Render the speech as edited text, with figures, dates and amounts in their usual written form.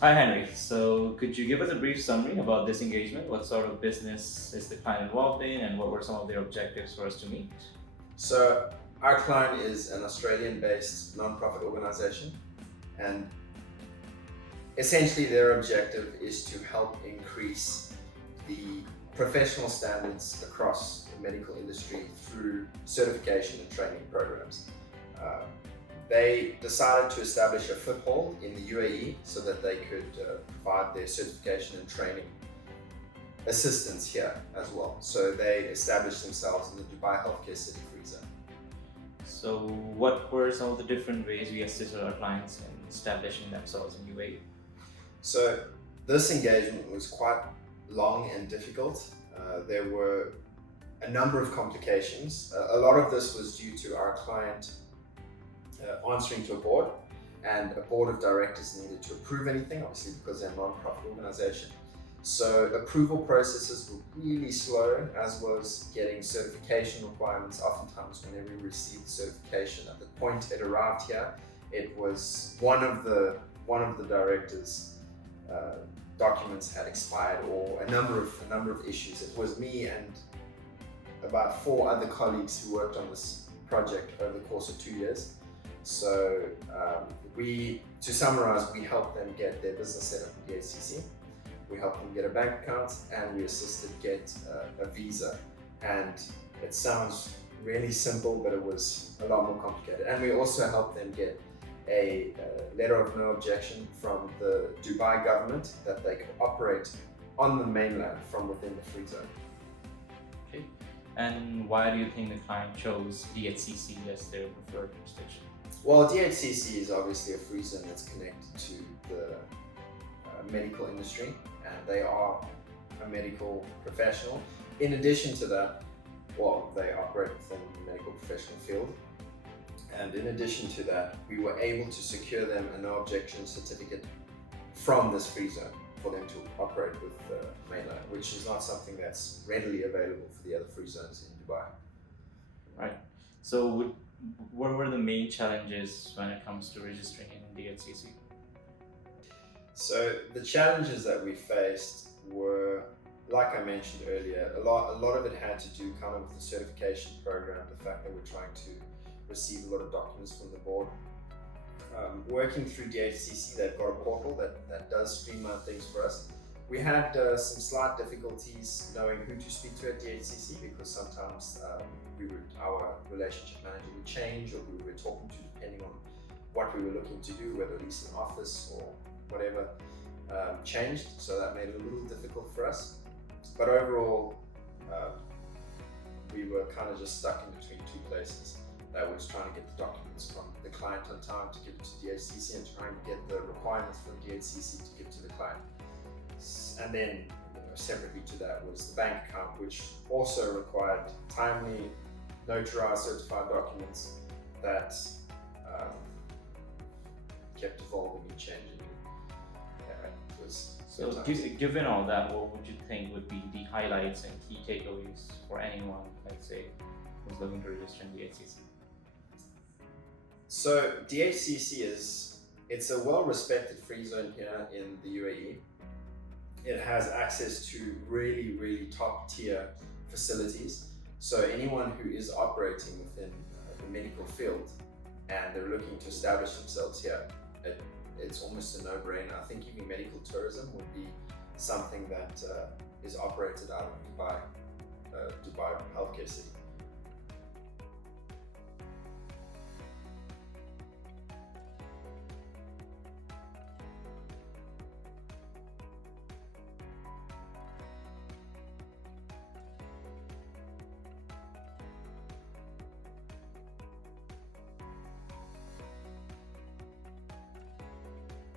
Hi, Henry. So, could you give us a brief summary about this engagement? What sort of business is the client involved in, and what were some of their objectives for us to meet? So our client is an Australian-based non-profit organization, and essentially their objective is to help increase the professional standards across the medical industry through certification and training programs. Uh, they decided to establish a foothold in the UAE so that they could provide their certification and training assistance here as well. So they established themselves in the Dubai Healthcare City Freezone. So, what were some of the different ways we assisted our clients in establishing themselves in UAE? So this engagement was quite long and difficult. There were a number of complications. A lot of this was due to our client answering to a board, and a board of directors needed to approve anything, obviously because they're a non-profit organization. So approval processes were really slow, as was getting certification requirements. Oftentimes whenever we received certification, at the point it arrived here, it was one of the directors' documents had expired, or a number of issues. It was me and about 4 other colleagues who worked on this project over the course of 2 years. So to summarize, we helped them get their business set up in DHCC. We helped them get a bank account, and we assisted get a visa. And it sounds really simple, but it was a lot more complicated. And we also helped them get a letter of no objection from the Dubai government that they could operate on the mainland from within the free zone. Okay. And why do you think the client chose DHCC as their preferred jurisdiction? Well, DHCC is obviously a free zone that's connected to the medical industry, and they are a medical professional. In addition to that, well, they operate within the medical professional field. And in addition to that, we were able to secure them a no objection certificate from this free zone for them to operate with the mainland, which is not something that's readily available for the other free zones in Dubai. Right. So, what were the main challenges when it comes to registering in DHCC? So the challenges that we faced were, like I mentioned earlier, a lot of it had to do kind of with the certification program, the fact that we're trying to receive a lot of documents from the board. Working through DHCC, they've got a portal that does streamline things for us. We had some slight difficulties knowing who to speak to at DHCC, because sometimes our relationship manager would change, or who we were talking to, depending on what we were looking to do, whether lease an office or whatever changed. So that made it a little difficult for us. But overall, we were kind of just stuck in between two places. That was trying to get the documents from the client on time to give to DHCC, and trying to get the requirements from DHCC to give to the client. And then, separately to that was the bank account, which also required timely, notarized, certified documents that kept evolving and changing. Yeah, it was So, given all that, what would you think would be the highlights and key takeaways for anyone, let's say, who's looking to register in DHCC? So DHCC it's a well-respected free zone here in the UAE. It has access to really top tier facilities. So anyone who is operating within the medical field and they're looking to establish themselves here, it's almost a no-brainer. I think even medical tourism would be something that is operated out of Dubai Healthcare City.